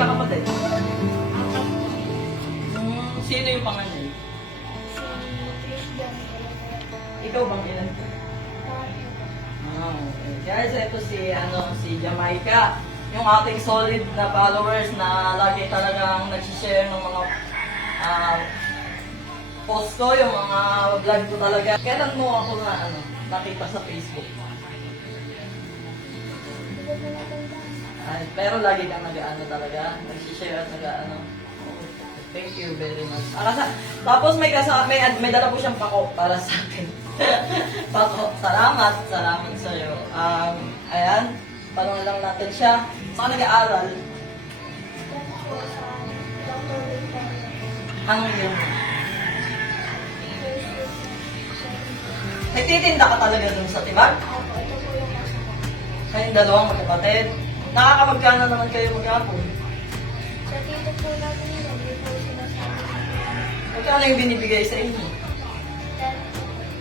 magkakapatid? Sino yung panganay? Ikaw bang ilan ka? Okay. Guys, ito si Jamaica. Yung ating solid na followers na lagi talagang nagsishare ng mga post ko, yung mga vlog ko talaga. Kailan mo ako nakita sa Facebook? Ay, pero lagi kang nag-ano talaga, nagsishare at nag-ano. Thank you very much. Tapos may dala po siyang pako para sa akin. Pako, salamat sa iyo. Ayan, parang lang natin siya. Saan nag-aaral? Ang yun. Nagtitinda ka talaga dun sa Tibag? Kayong dalawang magkapatid. Nakakapagkano naman kayo maghapon? Sa tito po natin yun, hindi po sinasabi. Magkano yung binibigay sa inyo?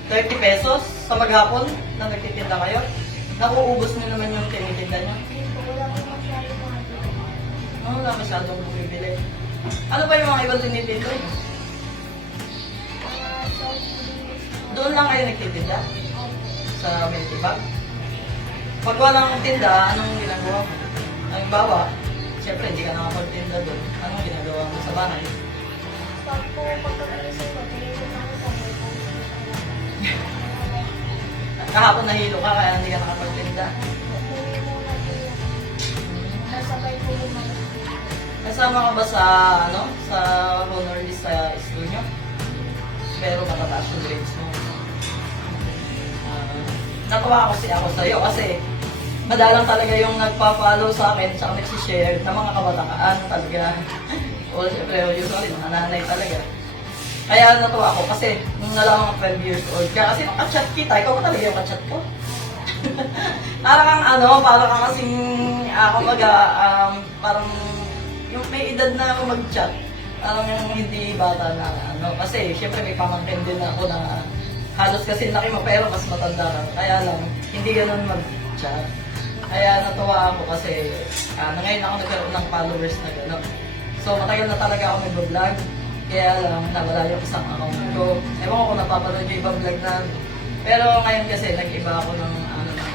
30 pesos sa maghapon na nagtitinda kayo? Nakuubos nyo naman yung tinitinda nyo? Hindi po, wala po masyari mga dito. Wala masyadong bumibili. Ano ba yung mga ibang tinitinda nyo? Mga South Police. Doon lang kayo nagtitinda? Opo. Sa Meltibag? Pag walang tinda, anong ginagawa mo? Halimbawa, siyempre hindi ka nakapagtinda doon. Anong ginagawa mo sa bahay? Pag po pagkakagising ko, tinigil ako sa may po. Kahapon nahilo ka kaya hindi ka nakapagtinda. Hindi mo natin yan. Nasabay po yung mga. Kasama ka ba sa sa honor list sa school nyo? Pero matataas yung grades mo. Natuwa ako sa'yo kasi madalang talaga yung nagpa-follow sa akin tsaka nagsishare ng mga kabataan talaga. O siyempre, usually mga nanay talaga. Kaya natuwa ako kasi nung nalaman ko 12 years old ka, kasi nung ka-chat kita, ikaw ba talaga yung ka-chat ko? Parang kang kasing, parang yung may edad na mag-chat, parang yung hindi bata na kasi syempre may pamangkin din ako na halos kasi laki mo pero mas matanda ka. Kaya lang, hindi ganun mag-chat. Kaya natuwa ako kasi ngayon ako nagkaroon ng followers na gano'n. So matagal na talaga ako nag-vlog. Kaya lang, nawala yung isang account ko. Ewan ko kung napapanood yung ibang vlog na. Pero ngayon kasi nag-iba ako ng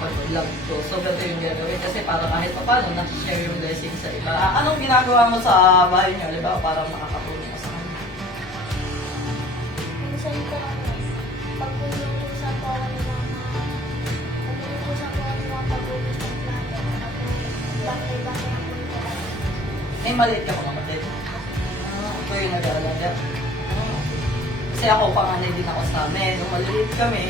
pag-vlog ko. So ganito yung gagawin kasi para kahit pa paano, nasi-share yung blessing sa iba. Anong ginagawa mo sa bahay niyo? Diba? Para makakatulong ka sa kanya. Minsan po pag pinutusan po ako ng mga pag-uwis ng plano, bakit ang punto. Maliit ka mga kapatid. Ito yung nag-aalaga. Kasi ako, panganay din ako sa amin. Nung maliit kami,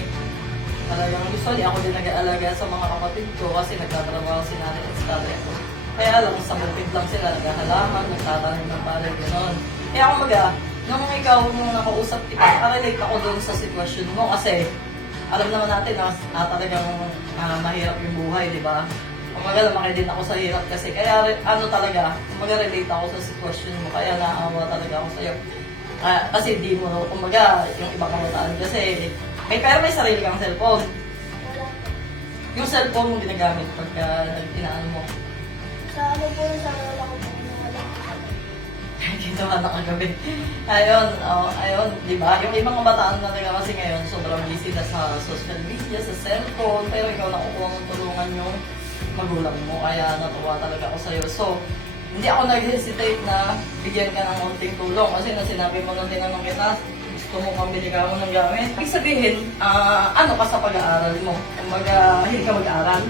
talagang usually ako din nag-aalaga sa mga kapatid ko kasi nagtatrabaho si nanay at si tatay ko. Kaya lang, sa bukid lang sila, naghahalaman, nagtatanim ng palay, gano'n. Kaya nung ikaw nung nakausap kita, relate ako doon sa sitwasyon mo kasi alam naman natin na talagang mahirap yung buhay, di ba? Kumaga lumaki din ako sa hirap kasi kaya relate ako sa sitwasyon mo kaya naawa talaga ako sa'yo. Kasi di mo, yung ibang kabataan kasi may sarili kang cellphone. Wala po. Yung cellphone mo ginagamit pagka inaano mo. Sa po sa wala ko po wala ko. Ginawa na kagabi. Ayun, di ba? Yung ibang kabataan na talaga kasi ngayon sobrang busy na sa social media, sa cellphone, pero ikaw nakukuha mong tulungan yung magulang mo, kaya natuwa talaga ako sa'yo. So, hindi ako nag-hesitate na bigyan ka ng konting tulong kasi na sinabi mo nung tinanong kita, gusto mo pambili ka mo ng gamit. Ibig sabihin, ano ka sa pag-aaral mo? Kumbaga, hindi ka mag-aaral.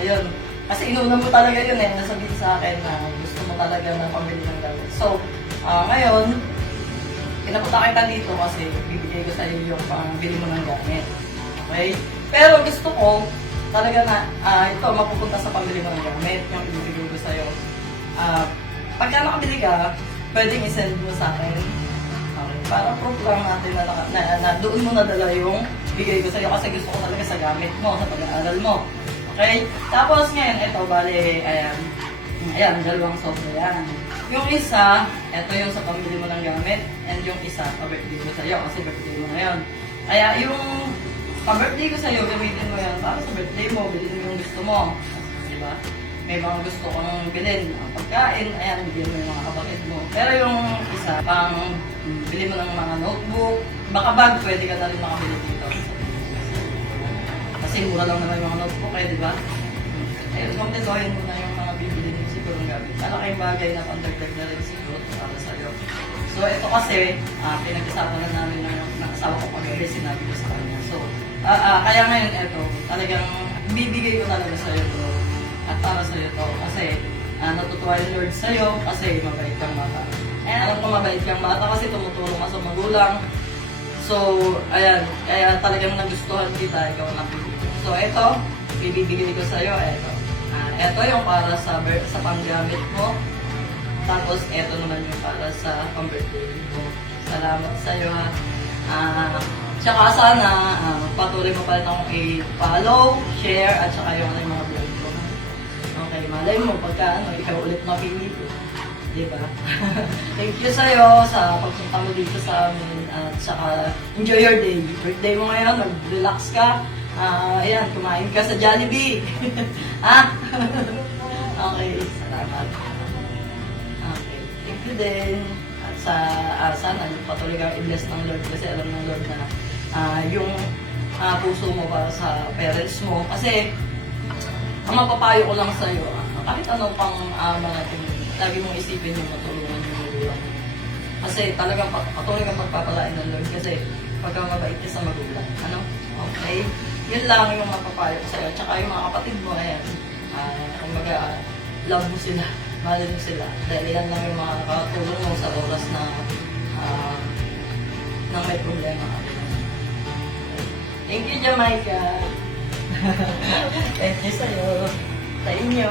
Ayun. Kasi inuna mo talaga yun nasabihin sa akin na gusto mo talaga na pambili ng gamit. So, ngayon, pinapunta kita dito kasi bibigay ko sa'yo yung pambili mo ng gamit. Okay? Pero gusto ko, talaga na ito mapupunta sa pambili mo ng gamit, yung ibibigay ko sa'yo. Pagka nakabili ka, pwedeng isend mo sa akin. Okay. Para proof lang natin na doon mo nadala yung bigay ko sa'yo kasi gusto ko talaga sa gamit mo, sa pag-aaral mo. Okay? Tapos ngayon, ito, ayan, dalawang software yan. Yung isa, ito yung sa pambili mo ng gamit, and yung isa, pa-birthday ko sa'yo kasi birthday mo ngayon. Kaya yung pa-birthday ko sa'yo, gamitin mo yan para sa birthday mo, bilhin mo yung gusto mo. Diba? may mga gusto kang bilhin, mga pagkain, ayan, bigyan mo yung mga kapatid mo. Pero yung isa, pang bili mo ng mga notebook, baka bag, pwede ka na rin makabili dito. Kasi mura lang naman yung mga notebook eh, di ba? Ayun, kompletuhin mo na yung mga bibili mo siguro ng gamit. Malaking bagay na pandagdag na rin siguro para sa'yo. So ito kasi, pinag-isapan na namin ng asawa ko pag-alis, sinabi ko sa kanya. So, kaya ngayon ito, talagang bibigay ko talaga sa'yo to. At para sa'yo to. Kasi natutuwa yung Lord sa'yo kasi mabait kang bata. Alam ko mabait kang bata kasi tumutulong ka sa magulang. So, ayan, kaya talagang nagustuhan kita, ikaw ang napili ko. So ito, bibigay ko sa'yo, ito. Ito yung para sa panggamit mo. Tapos, eto naman yung para sa pang-birthday mo. Salamat sa'yo ha. Tsaka sana, patuloy mo pa rin akong i-follow, share, at saka yung mga vlog ko. Okay, malay mo, pagka ikaw ulit mapili ko. Diba? Thank you sa'yo sa pagpunta mo dito sa amin. At saka, enjoy your day. Birthday mo ngayon, mag-relax ka. Ayan, kumain ka sa Jollibee. Ha? Okay, salamat. Okay, thank you din. At sana patuloy kang i-bless ng Lord kasi alam ng Lord na yung puso mo para sa parents mo. Kasi, ang mapapayo ko lang sa'yo, kahit anong pang mga lagi mong isipin yung matulungan yung magulang. Kasi talagang patuloy kang pagpapalain ng Lord kasi pagka mabait ka sa magulang. Ano? Okay? Yun lang yung mapapayo ko sa'yo. Tsaka yung mga kapatid mo, ayan, kumbaga, love mo sila, mahal mo sila. Dahil yan lang yung mga katulong mo sa oras na nang may problema ka. Thank you, Jamaica. Thank you sa'yo. Sa inyo.